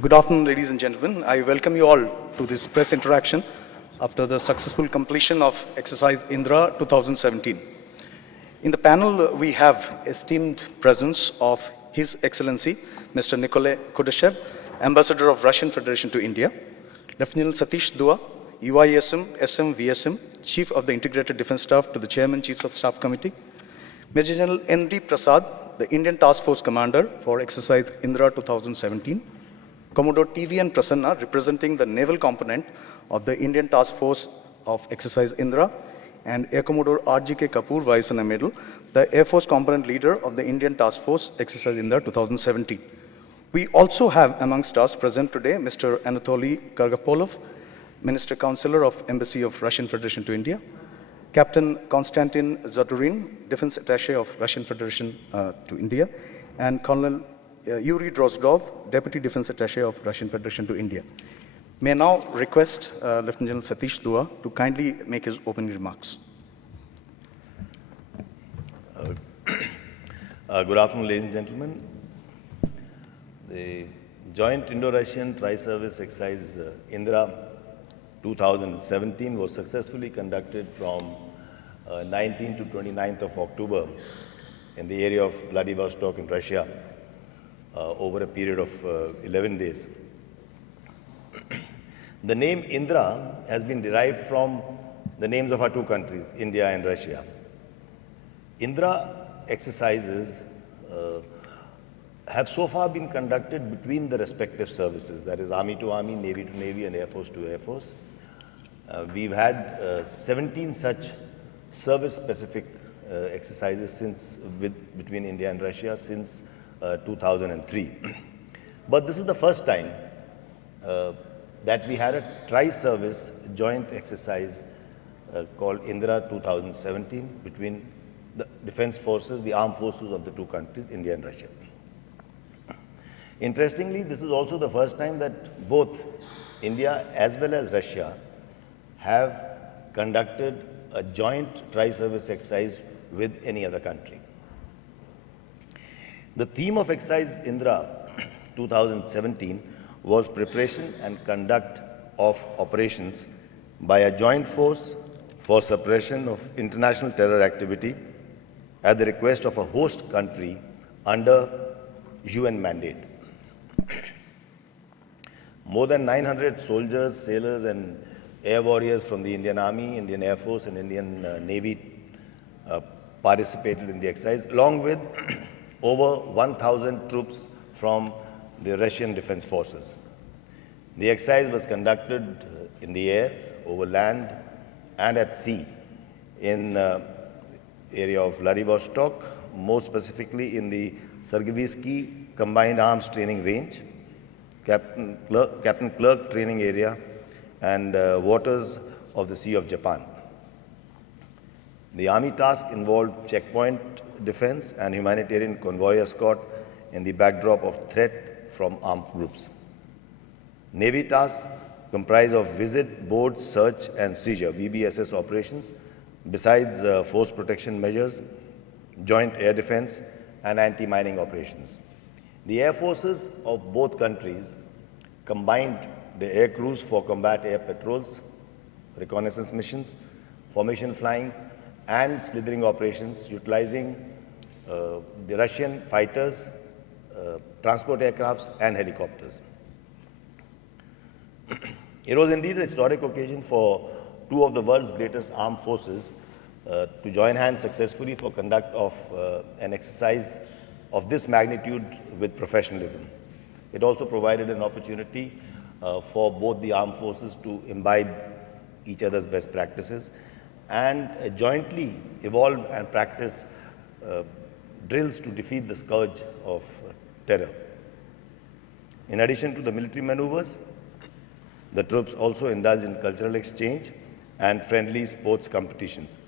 Good afternoon, ladies and gentlemen. I welcome you all to this press interaction after the successful completion of exercise Indra 2017. In the panel, we have esteemed presence of His Excellency, Mr. Nikolay Kudashev, Ambassador of Russian Federation to India, Lieutenant Satish Dua, UISM, SM, VSM, Chief of the Integrated Defense Staff to the Chairman, Chiefs of Staff Committee, Major General N.D. Prasad, the Indian Task Force Commander for exercise Indra 2017, Commodore T.V.N. Prasanna, representing the naval component of the Indian Task Force of exercise Indra, and Air Commodore R.G.K. Kapoor, Vice Admiral, the Air Force component leader of the Indian Task Force exercise Indra 2017. We also have amongst us present today Mr. Anatoly Kargapolov, Minister Counselor of Embassy of Russian Federation to India, Captain Konstantin Zadurin, Defense Attaché of Russian Federation to India, and Colonel Yuri Drozdov, Deputy Defense Attaché of Russian Federation to India. May I now request Lieutenant General Satish Dua to kindly make his opening remarks. Good afternoon, ladies and gentlemen. The joint Indo-Russian tri-service exercise Indra 2017 was successfully conducted from 19th to 29th of October in the area of Vladivostok in Russia over a period of 11 days. The name Indra has been derived from the names of our two countries, India and Russia. Indra exercises have so far been conducted between the respective services, that is Army to Army, Navy to Navy, and Air Force to Air Force. We've had 17 such service-specific exercises between India and Russia since 2003. But this is the first time that we had a tri-service joint exercise called Indra 2017 between the defense forces, the armed forces of the two countries, India and Russia. Interestingly, this is also the first time that both India as well as Russia have conducted a joint tri-service exercise with any other country. The theme of exercise Indra 2017 was preparation and conduct of operations by a joint force for suppression of international terror activity at the request of a host country under UN mandate. More than 900 soldiers, sailors, and air warriors from the Indian Army, Indian Air Force, and Indian Navy participated in the exercise, along with over 1,000 troops from the Russian Defense Forces. The exercise was conducted in the air, over land, and at sea in area of Vladivostok, more specifically in the Sergeyevsky Combined Arms Training Range, Captain Clerk Training Area, and waters of the Sea of Japan. The Army task involved checkpoint defense and humanitarian convoy escort in the backdrop of threat from armed groups. Navy tasks comprise of visit, board, search, and seizure, VBSS operations, besides force protection measures, joint air defense, and anti-mining operations. The air forces of both countries combined the air crews for combat air patrols, reconnaissance missions, formation flying, and slithering operations, utilizing the Russian fighters, transport aircrafts, and helicopters. It was indeed a historic occasion for two of the world's greatest armed forces to join hands successfully for conduct of an exercise of this magnitude with professionalism. It also provided an opportunity for both the armed forces to imbibe each other's best practices and jointly evolve and practice drills to defeat the scourge of terror. In addition to the military maneuvers, the troops also indulged in cultural exchange and friendly sports competitions.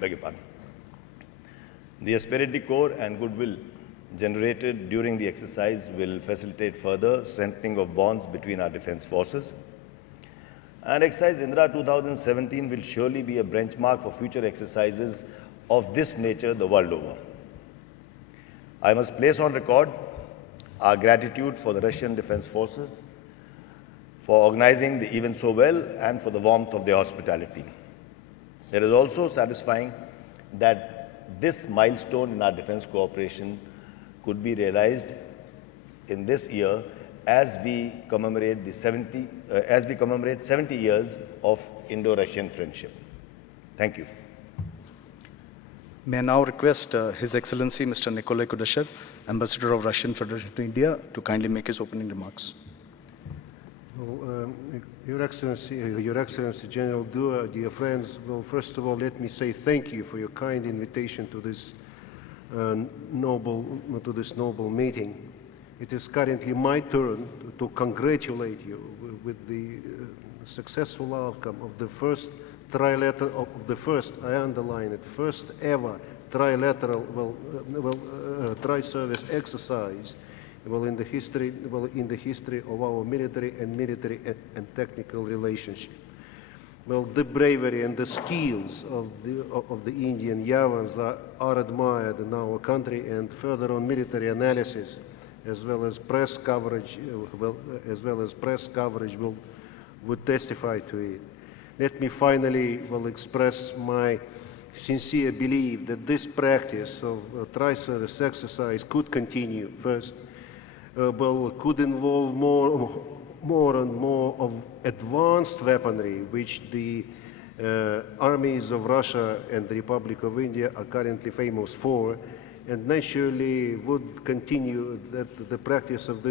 Beg your pardon. The asperity core and goodwill generated during the exercise will facilitate further strengthening of bonds between our defense forces. And exercise Indra 2017 will surely be a benchmark for future exercises of this nature the world over. I must place on record our gratitude for the Russian Defense Forces for organizing the event so well and for the warmth of their hospitality. It is also satisfying that this milestone in our defense cooperation could be realized in this year as we commemorate 70 years of Indo-Russian friendship. Thank you. May I now request His Excellency Mr. Nikolay Kudashev, Ambassador of Russian Federation to India, to kindly make his opening remarks. Well, Your Excellency, General Dua, dear friends, well, first of all, let me say thank you for your kind invitation to this noble meeting. It is currently my turn to congratulate you with the successful outcome of the first trilateral, I underline it, first ever trilateral, TriService Exercise, in the history of our military and technical relationship. Well, the bravery and the skills of the Indian Yavans are admired in our country, and further on military analysis, as well as press coverage, would testify to it. Let me finally express my sincere belief that this practice of tri-service exercise could continue. First, could involve more and more of advanced weaponry, which the armies of Russia and the Republic of India are currently famous for, and naturally would continue that the practice of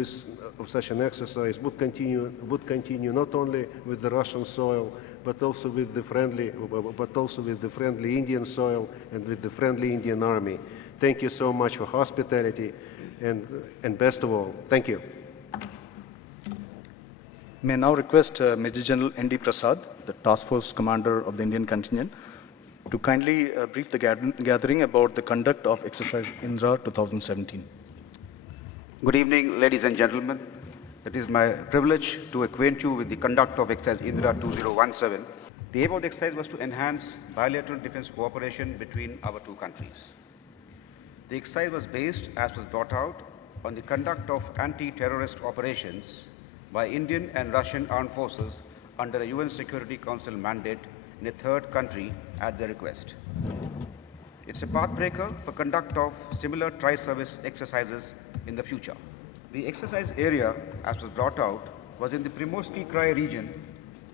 such an exercise would continue not only with the Russian soil, but also with the friendly Indian soil and with the friendly Indian army. Thank you so much for hospitality, and best of all, thank you. May I now request Major General N.D. Prasad, the Task Force Commander of the Indian contingent, to kindly brief the gathering about the conduct of Exercise Indra 2017. Good evening, ladies and gentlemen. It is my privilege to acquaint you with the conduct of Exercise Indra 2017. The aim of the exercise was to enhance bilateral defense cooperation between our two countries. The exercise was based, as was brought out, on the conduct of anti-terrorist operations by Indian and Russian armed forces under a UN Security Council mandate in a third country at their request. It's a pathbreaker for conduct of similar tri-service exercises in the future. The exercise area, as was brought out, was in the Primorsky Krai region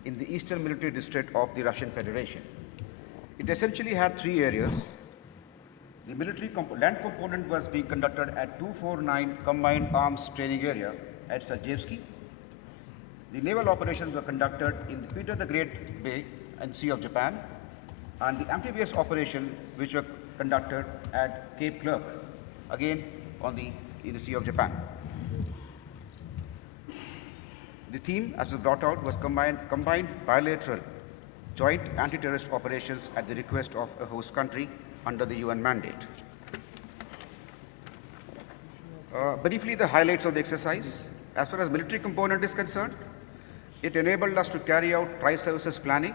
in the Eastern Military District of the Russian Federation. It essentially had three areas. The military land component was being conducted at 249 Combined Arms Training Area at Sergeyevsky. The naval operations were conducted in Peter the Great Bay and Sea of Japan, and the amphibious operation which were conducted at Cape Clerk, again in the Sea of Japan. The theme, as was brought out, was combined bilateral joint anti-terrorist operations at the request of a host country under the UN mandate. Briefly, the highlights of the exercise. As far as military component is concerned, it enabled us to carry out tri-services planning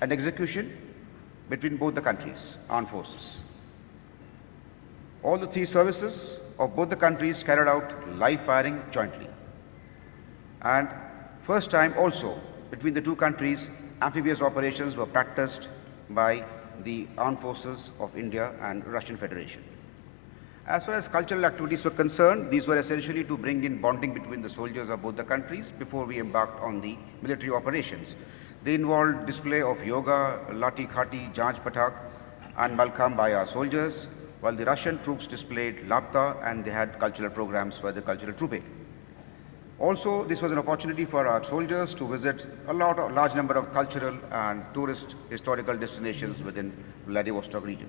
and execution between both the countries' armed forces. All the three services of both the countries carried out live firing jointly. And first time also, between the two countries, amphibious operations were practiced by the armed forces of India and Russian Federation. As far as cultural activities were concerned, these were essentially to bring in bonding between the soldiers of both the countries before we embarked on the military operations. They involved display of yoga, lati khati, janj patak, and malkham by our soldiers, while the Russian troops displayed lapta, and they had cultural programs for the cultural troupe. Also, this was an opportunity for our soldiers to visit a large number of cultural and tourist historical destinations within Vladivostok region.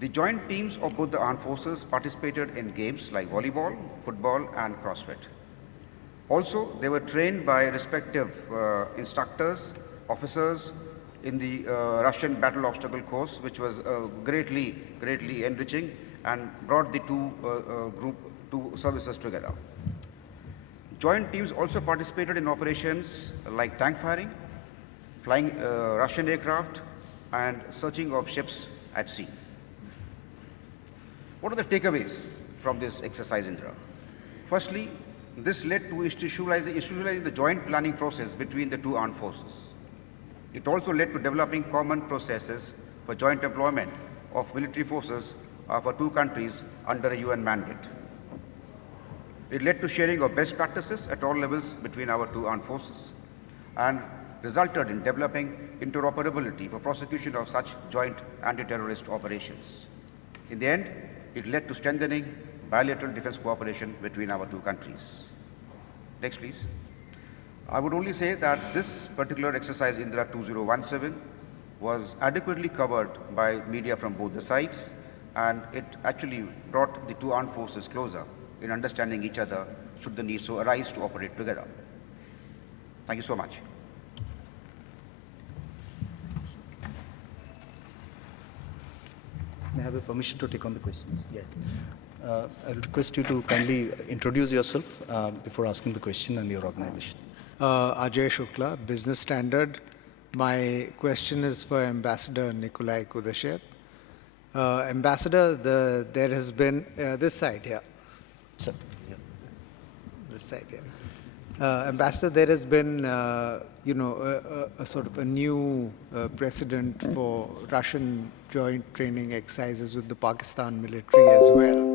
The joint teams of both the armed forces participated in games like volleyball, football, and CrossFit. Also, they were trained by respective instructors, officers in the Russian battle obstacle course, which was greatly enriching and brought the two services together. Joint teams also participated in operations like tank firing, flying Russian aircraft, and searching of ships at sea. What are the takeaways from this exercise Indra. Firstly, this led to institutionalizing the joint planning process between the two armed forces. It also led to developing common processes for joint employment of military forces of our two countries under a UN mandate. It led to sharing of best practices at all levels between our two armed forces and resulted in developing interoperability for prosecution of such joint anti-terrorist operations. In the end, it led to strengthening bilateral defense cooperation between our two countries. Next, please. I would only say that this particular exercise, Indra 2017, was adequately covered by media from both the sides, and it actually brought the two armed forces closer in understanding each other should the need so arise to operate together. Thank you so much. May I have a permission to take on the questions? Yeah. I request you to kindly introduce yourself before asking the question and your organization. Ajay Shukla, Business Standard. My question is for Ambassador Nikolay Kudashev. Ambassador, there has been, this side here. Sir. Yeah. This side here. Ambassador, there has been, a sort of a new precedent for Russian joint training exercises with the Pakistan military as well.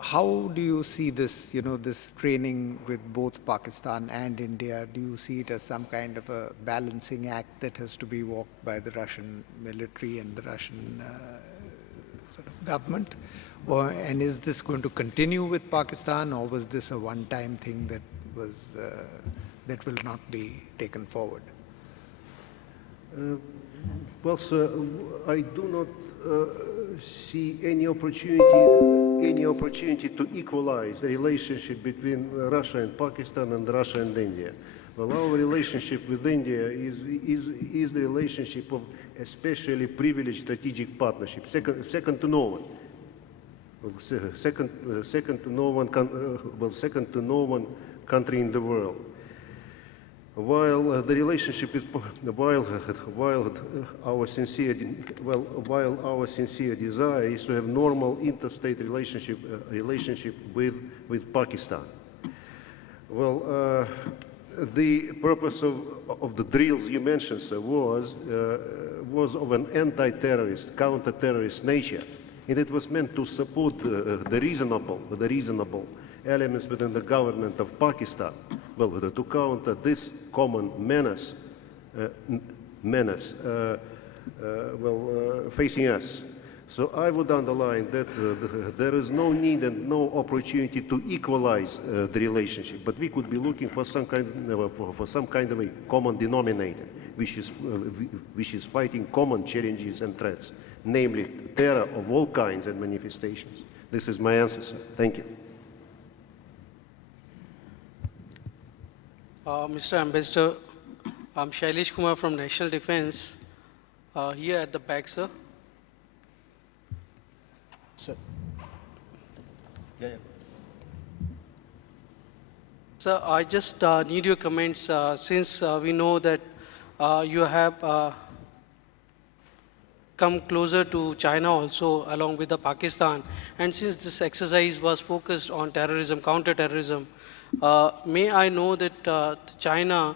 How do you see this, this training with both Pakistan and India? Do you see it as some kind of a balancing act that has to be walked by the Russian military and the Russian sort of government? And is this going to continue with Pakistan, or was this a one-time thing that was that will not be taken forward? Well, sir, I do not see any opportunity to equalize the relationship between Russia and Pakistan and Russia and India. Well, our relationship with India is the relationship of especially privileged strategic partnership, second to no one. Second to no one country in the world. While the relationship is, while our sincere desire is to have normal interstate relationship with Pakistan. Well, the purpose of the drills you mentioned, sir, was of an anti-terrorist, counter-terrorist nature, and it was meant to support the reasonable elements within the government of Pakistan, well, to counter this common menace, facing us. So I would underline that there is no need and no opportunity to equalize the relationship, but we could be looking for some kind of a common denominator, which is fighting common challenges and threats, namely terror of all kinds and manifestations. This is my answer, sir. Thank you. Mr. Ambassador, I'm Shailesh Kumar from National Defense. Here at the back, sir. Sir. Yeah. Sir, I just need your comments since we know that you have come closer to China also along with the Pakistan, and since this exercise was focused on terrorism, counter-terrorism, may I know that China,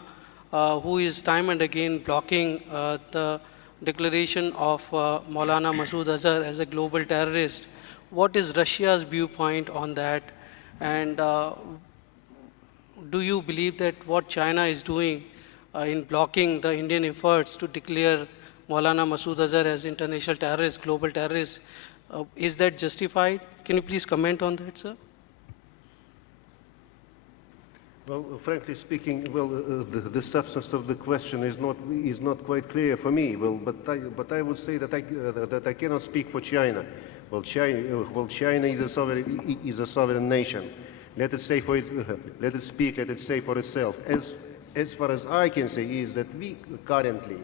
who is time and again blocking the declaration of Maulana Masood Azhar as a global terrorist, what is Russia's viewpoint on that? And do you believe that what China is doing in blocking the Indian efforts to declare Maulana Masood Azhar as international terrorist, global terrorist, is that justified? Can you please comment on that, sir? Well, frankly speaking, well, the substance of the question is not quite clear for me. Well, but I would say that I cannot speak for China. Well, China is a sovereign nation. Let it say for let it say for itself. As far as I can say is that we currently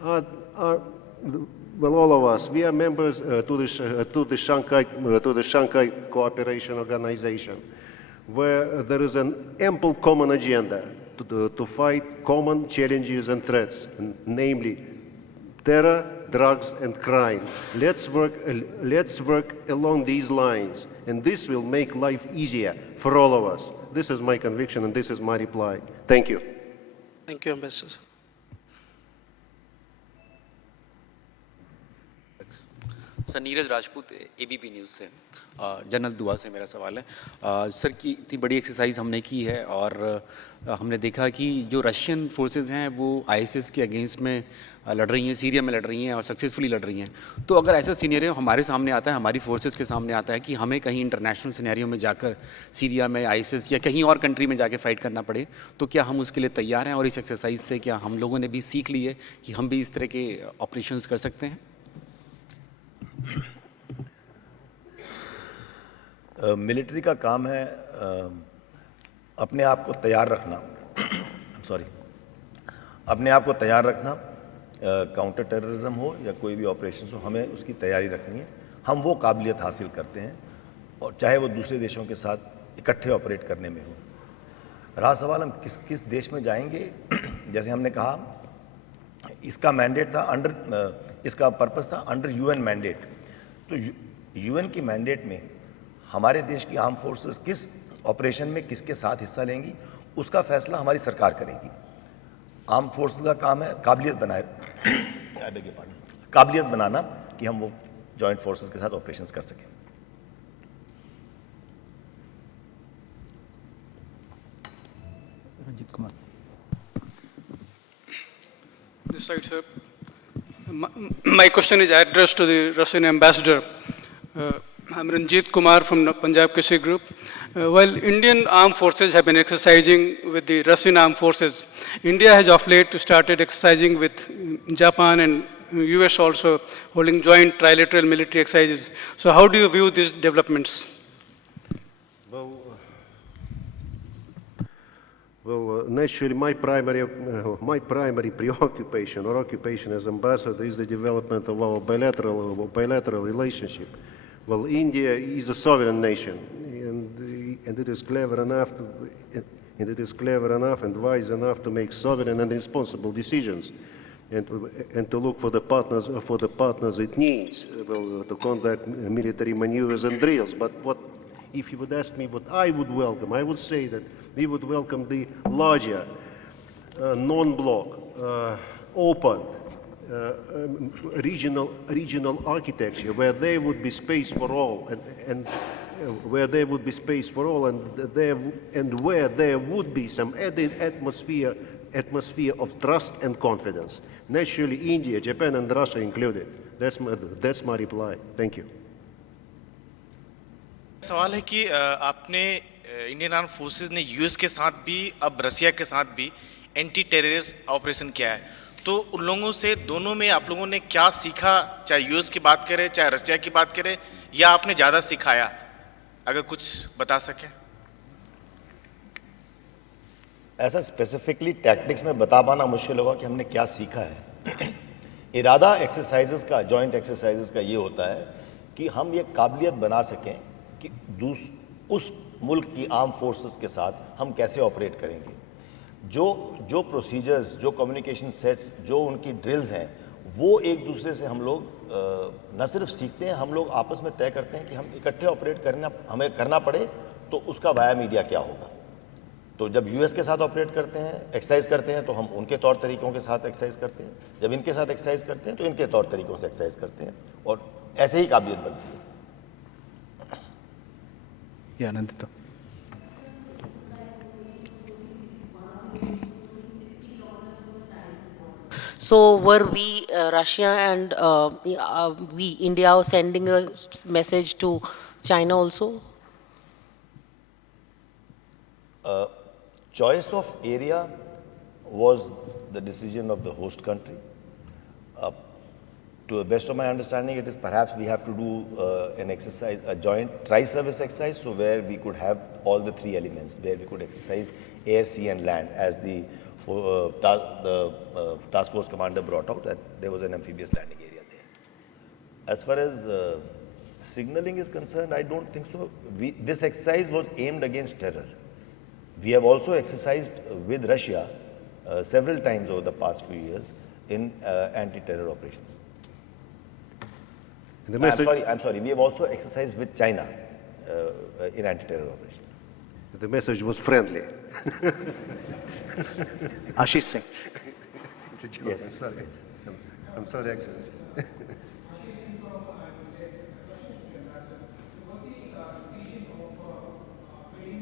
are well, all of us, we are members to the Shanghai Cooperation Organization, where there is an ample common agenda to fight common challenges and threats, namely terror, drugs, and crime. Let's work along these lines, and this will make life easier for all of us. This is my conviction, and this is my reply. Thank you. Thank you, Ambassador. Sir Neeraj Rajput ABP news से general दुआ से मेरा सवाल है sir कि इतनी बड़ी exercise हमने की है और हमने देखा कि जो रशियन फोर्सेस हैं वो आईएसआईएस के अगेंस्ट में लड़ रही हैं, सीरिया में लड़ रही हैं और सक्सेसफुली लड़ रही हैं। तो अगर ऐसा सिनेरियो हमारे सामने आता है, हमारी फोर्सेस के सामने आता है कि हमें कहीं इंटरनेशनल सिनेरियो में जाकर सीरिया में आईएसआईएस या कहीं और कंट्री में जाके फाइट करना पड़े, तो क्या हम उसके लिए तैयार हैं? और इस एक्सरसाइज से क्या हम लोगों ने भी सीख ली है कि हम भी इस तरह के ऑपरेशंस कर सकते हैं? मिलिट्री का काम है अपने आप को तैयार रखना अपने आप को तैयार रखना, काउंटर टेररिज्म हो या कोई भी ऑपरेशन हो, हमें उसकी तैयारी रखनी है। हम वो काबिलियत हासिल करते हैं, और चाहे वो दूसरे देशों के साथ इकट्ठे ऑपरेट करने में हो। रहा सवाल हम किस देश में जाएंगे, जैसे हमने कहा इसका मैंडेट था इसका पर्पस था अंडर यूएन मैंडेट। तो यूएन की मैंडेट में हमारे देश की आर्म फोर्सेस किस ऑपरेशन में किसके साथ हिस्सा लेंगी, उसका फैसला हमारी सरकार करेगी। आर्म फोर्सेस का काम है काबिलियत बनाना कि हम वो जॉइंट फोर्सेस के साथ ऑपरेशंस कर सकें। Ranjit Kumar. This side, sir. My question is addressed to the Russian ambassador. I'm Ranjit Kumar from the Punjab Krishi Group. While Indian armed forces have been exercising with the Russian armed forces, India has of late started exercising with Japan and US also, holding joint trilateral military exercises. So how do you view these developments? Well, naturally, my primary preoccupation or occupation as ambassador is the development of our bilateral relationship. Well, India is a sovereign nation, and it is clever enough and wise enough to make sovereign and responsible decisions, and to look for the partners it needs to conduct military maneuvers and drills. But if you would ask me what I would welcome, I would say that we would welcome the larger, non-block, open, regional architecture where there would be space for all, and where there would be space for all, and where there would be some added atmosphere of trust and confidence. Naturally, India, Japan, and Russia included. That's my reply. Thank you. सवाल है कि आपने Indian arm forces ने US के साथ भी अब रसिया के साथ भी एंटी टेररिस्ट ऑपरेशन किया है, तो उन लोगों से दोनों में आप लोगों ने क्या सीखा, चाहे यूएस की बात करें चाहे रसिया की बात करें, या आपने ज़्यादा सिखाया, अगर कुछ बता सकें? ऐसा स्पेसिफिकली टैक्टिक्स में बता पाना मुश्किल होगा कि हमने क्या सीखा है। इरादा एक्सरसाइजेस का, जॉइंट एक्सरसाइजेस का ये होता है कि हम ये काबिलियत बना सकें कि उस मुल्क की आर्म फोर्सेस के साथ हम कैसे ऑपरेट करेंगे। जो प्रोसीजर्स, जो कम्युनिकेशन सेट्स, जो उनकी ड्रिल्स हैं, वो एक दूसरे से हम लोग न सिर्फ सीखते हैं, हम लोग आपस में तय करते हैं कि हम इकट्ठे ऑपरेट हमें करना पड़े तो उसका वाया मीडिया क्या होगा। तो जब यूएस के साथ ऑपरेट करते हैं, एक्सरसाइज करते हैं, तो हम उनके तौर तरीकों के साथ एक्सरसाइज करते हैं, जब इनके साथ एक्सरसाइज करते हैं तो इनके तौर तरीकों से एक्सरसाइज करते हैं, और ऐसे ही काबिलियत बनती है। आनंदित। So were we, Russia and we, India, sending a message to China also? Choice of area was the decision of the host country. To the best of my understanding, it is perhaps we have to do an exercise, a joint tri-service exercise, so where we could have all the three elements, where we could exercise air, sea and land, as the task force commander brought out, that there was an amphibious landing area there. As far as signaling is concerned, I don't think so. This exercise was aimed against terror. We have also exercised with Russia several times over the past few years in anti-terror operations. The message, I'm sorry. We have also exercised with China in anti-terror operations. the message was friendly. Ashish Singh. It's a joke. Yes. I'm sorry. I'm sorry, Excellency.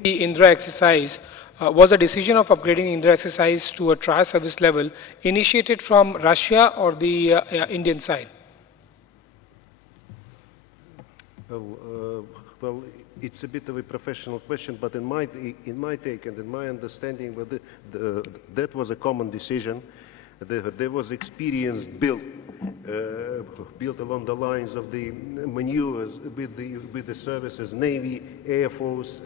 The Indra exercise was the decision of upgrading Indra exercise to a tri-service level initiated from Russia or the Indian side? Well, it's a bit of a professional question, but in my take and in my understanding, that was a common decision. There was experience built along the lines of the maneuvers with the services, Navy, Air Force,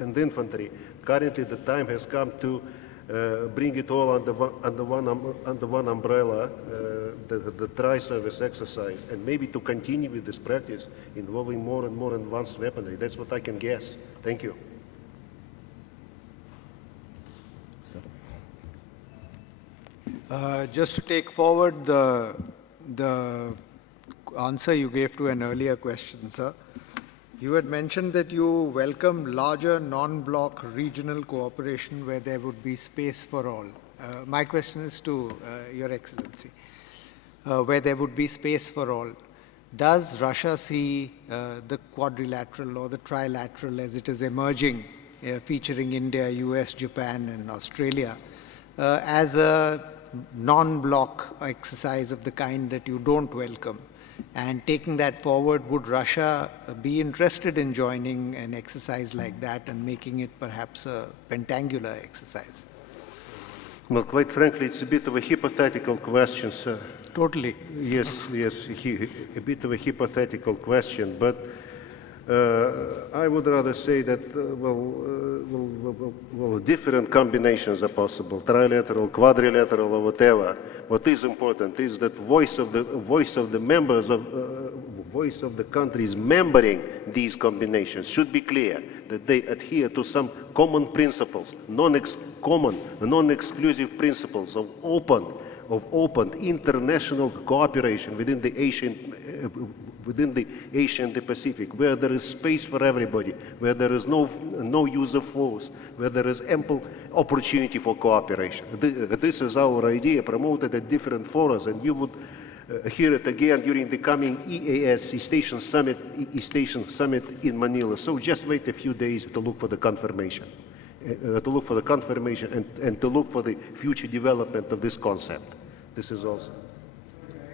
and infantry. Currently, the time has come to bring it all under one umbrella, the tri-service exercise, and maybe to continue with this practice involving more and more advanced weaponry. That's what I can guess. Thank you. Just to take forward the answer you gave to an earlier question, sir. You had mentioned that you welcome larger non-block regional cooperation where there would be space for all. My question is to Your Excellency. Where there would be space for all, does Russia see the quadrilateral or the trilateral as it is emerging, featuring India, US, Japan, and Australia, as a non-block exercise of the kind that you don't welcome? And taking that forward, would Russia be interested in joining an exercise like that and making it perhaps a pentangular exercise? Well, quite frankly, it's a bit of a hypothetical question, sir. Totally. Yes, a bit of a hypothetical question, but I would rather say that, different combinations are possible, trilateral, quadrilateral, or whatever. What is important is that voice of the members voice of the countries membering these combinations should be clear, that they adhere to some common principles, non-exclusive principles of open international cooperation within the Asia and the Pacific, where there is space for everybody, where there is no use of force, where there is ample opportunity for cooperation. This is our idea, promoted at different forums, and you would hear it again during the coming EAS, East Asian Summit in Manila. So just wait a few days to look for the confirmation. And to look for the future development of this concept. This is also.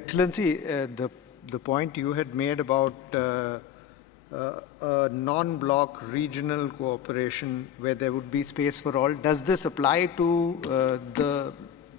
Excellency, the point you had made about non-block regional cooperation where there would be space for all, does this apply to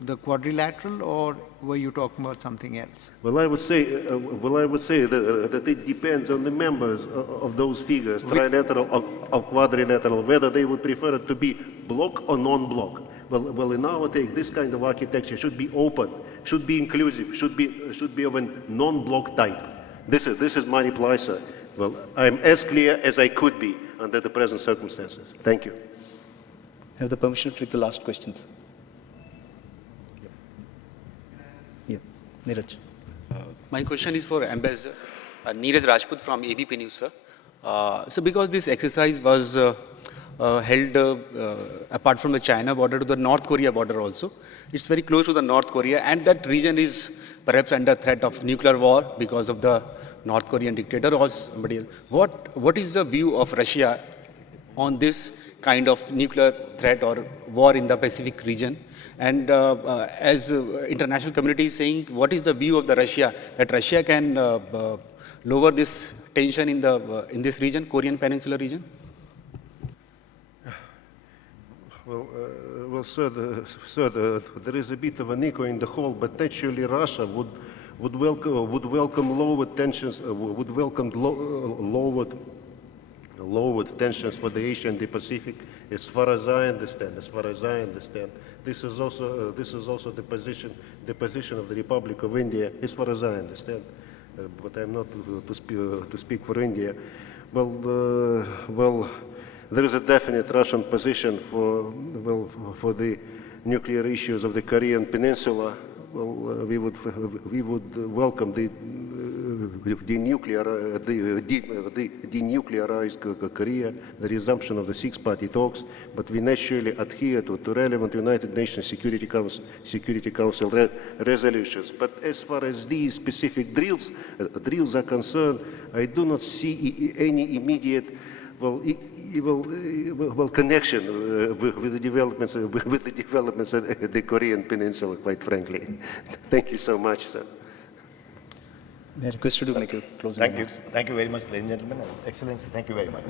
the quadrilateral, or were you talking about something else? Well, I would say that it depends on the members of those figures, trilateral or quadrilateral, whether they would prefer it to be block or non-block. Well, in our take, this kind of architecture should be open, should be inclusive, should be of a non-block type. This is my reply, sir. Well, I'm as clear as I could be under the present circumstances. Thank you. I have the permission to take the last questions. Yeah, Neeraj. My question is for Ambassador Neeraj Rajput from ABP News, sir. So because this exercise was held apart from the China border to the North Korea border also, it's very close to the North Korea, and that region is perhaps under threat of nuclear war because of the North Korean dictator or somebody else. What is the view of Russia on this kind of nuclear threat or war in the Pacific region? And as international community is saying, what is the view of the Russia, that Russia can lower this tension in this region, Korean Peninsula region? Well, sir, there is a bit of an echo in the hall, but naturally Russia would welcome lowered tensions, lowered tensions for the Asia and the Pacific, as far as I understand. This is also the position of the Republic of India, as far as I understand. But I'm not to speak for India. Well, there is a definite Russian position for the nuclear issues of the Korean Peninsula. Well, we would welcome denuclearized Korea, the resumption of the six-party talks, but we naturally adhere to relevant United Nations Security Council resolutions. But as far as these specific drills are concerned, I do not see any immediate connection with the developments at the Korean Peninsula, quite frankly. Thank you so much, sir. May I request you to make your closing Thank you. remarks? Thank you very much, ladies and gentlemen. Excellency, thank you very much.